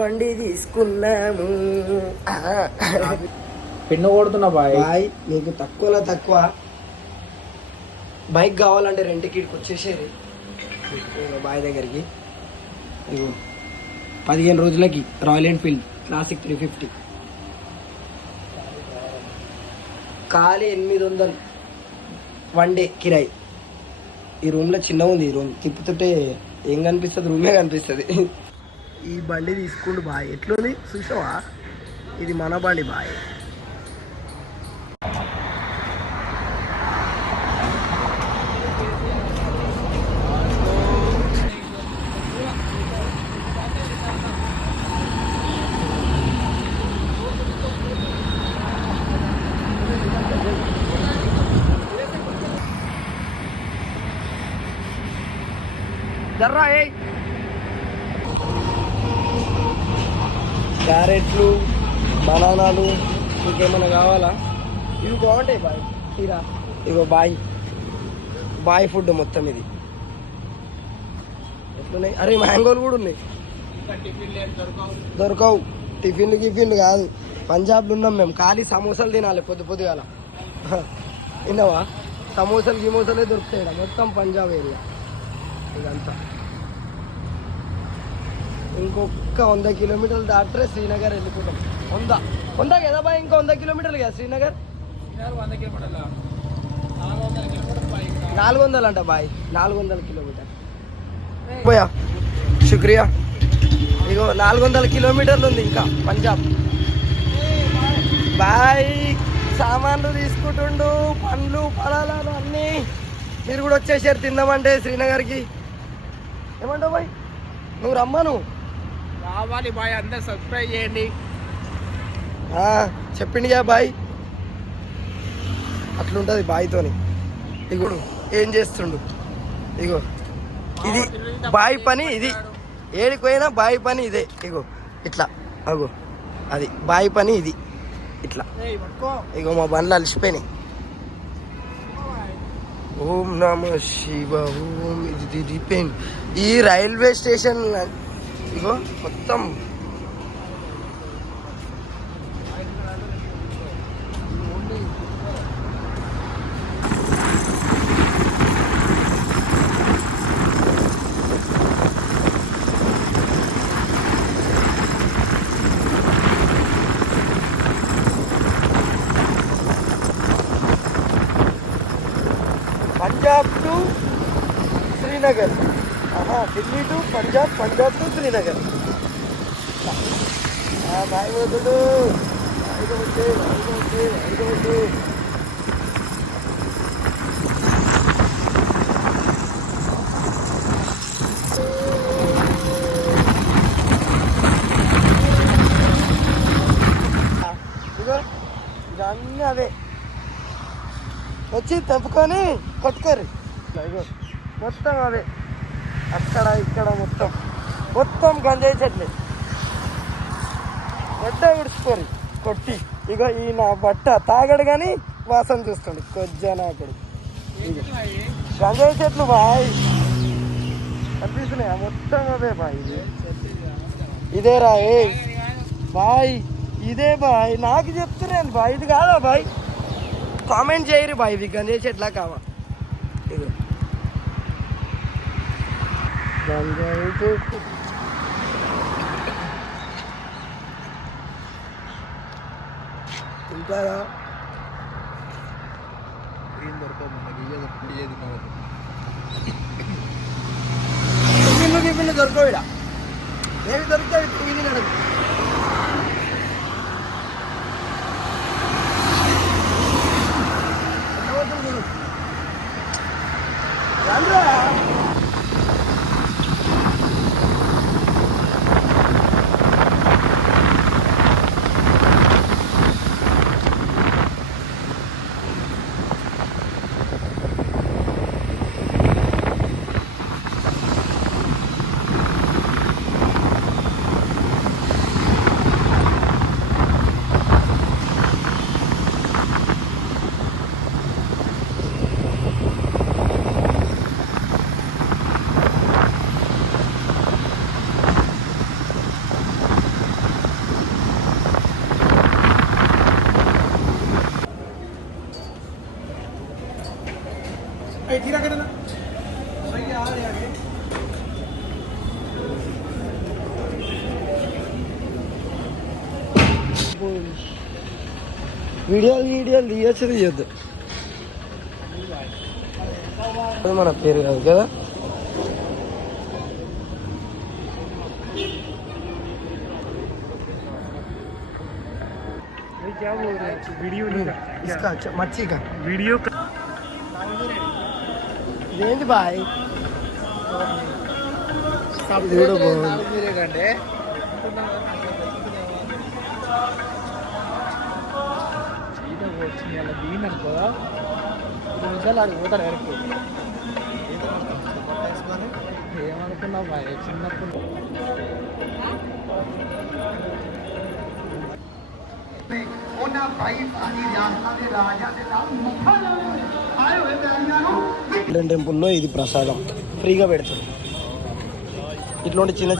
బండి తీసుకున్నాము. పిన్ను కొడుతున్నా బాయ్. బాయ్ నీకు తక్కువలో తక్కువ బైక్ కావాలంటే రెంట్కి ఇక్కడికి వచ్చేసేది బాయ్ దగ్గరికి. ఇగో 15 రోజులకి రాయల్ ఎన్ఫీల్డ్ క్లాసిక్ 350 ఖాళీ 800 1 డే కిరాయి. ఈ రూమ్లో చిన్నగా ఉంది. ఈ రూమ్ తిప్పుతుంటే ఏం కనిపిస్తుంది? రూమే కనిపిస్తుంది. ఈ బండి తీసుకుంటూ బాయ్ ఎట్లుంది చూసావా? ఇది మన బండి బాయ్. జర్రా ఏ క్యారెట్లు, బనానాలు ఇంకేమైనా కావాలా? ఇవి బాగుంటాయి బాయ్. తీరా ఇగో బాయ్ బాయ్ ఫుడ్ మొత్తం ఇది ఎట్లున్నాయి? అరే మ్యాంగోలు కూడా ఉన్నాయి. దొరకవు టిఫిన్లు కాదు. పంజాబ్లో ఉన్నాం మేము. ఖాళీ సమోసాలు తినాలి పొద్దుగాల. విన్నావా? సమోసాలు గిమోసాలే దొరుకుతాయి మొత్తం పంజాబ్ ఏరియా ఇదంతా. ఇంకొక 100 కిలోమీటర్లు దాటితే శ్రీనగర్ వెళ్ళిపోతాం. 100 కదా బాయ్? ఇంకా 100 కిలోమీటర్లు కదా శ్రీనగర్? 400 అంట బాయ్. 400 కిలోమీటర్ పోయా. శుక్రియా. ఇగో 400 కిలోమీటర్లు ఉంది ఇంకా పంజాబ్. బాయ్ సామాన్లు తీసుకుంటుండు, పండ్లు పడాలను అన్నీ. మీరు కూడా వచ్చేసారు తిందామంటే శ్రీనగర్కి. ఏమంటావు బాయ్? నువ్వు రమ్మను. రావాలి బాయ్. అందరు సబ్స్క్రైబ్ చేయండి. చెప్పిండిగా బాయ్. అట్లుంటుంది బాయ్తోని. ఇగో ఏం చేస్తుండు. ఇగో ఇది బాయ్ పని. ఇది ఏడికి పోయినా బాయ్ పని ఇదే. ఇగో ఇట్లా అగో అది బాయ్ పని. ఇది ఇట్లా. ఇగో మా బండ్లు అలిసిపోయినాయి. ఓం నమ శివ ఓం. ఇది దిగిపోయింది ఈ రైల్వే స్టేషన్. ఇగో మొత్తం Punjab to Srinagar. Delhi to Punjab, Punjab to Srinagar. బాయ్ వదులు. ఇగో ఇవన్నీ అవే వచ్చి తెంపుకొని కొట్టుకోరు. ఇగో మొత్తం అవే అక్కడ ఇక్కడ మొత్తం గంజాయి చెట్లే. గడ్డ విడుచుకోరు కొట్టి. ఇగో ఈ నా బట్ట తాగడు కానీ వాసన చూసుకోండి. కొజ్జనాకుడు గంజాయి చెట్లు బాయ్ కనిపిస్తున్నాయా? మొత్తం అవే బాయ్. ఇదేరా ఏ బాయ్. ఇదే బాయ్. నాకు చెప్తున్నాను బాయ్. ఇది కాదా బాయ్? కామెంట్ చేయరు బాయ్. ఇది గంజాయి చెట్లా కావా? ఇదో గంజాయి చెట్టు. ఇంకా టిఫిన్లు దొరకవు ఇక్కడ. ఏమి దొరుకుతాయి? ఇది నడదు. पेटी रखे ना వీడియో తీయచ్చు తీయద్దు అది మన పేరు కాదు కదా. वीडियो ఇసుక మచ్చిక वीडियो ఇదేంటి బాయ్ ఇది కూడా బాగుంది. కంటే వచ్చింది అలా దీని అనుకో 2 నిమిషాలు ఆడికి పోతాడు డైరెక్ట్. ఏమనుకున్నావు బాయ్ చిన్నప్పుడు గోల్డెన్ టెంపుల్లో ఇది ప్రసాదం ఫ్రీగా పెడతారు. ఇట్లాంటి చిన్న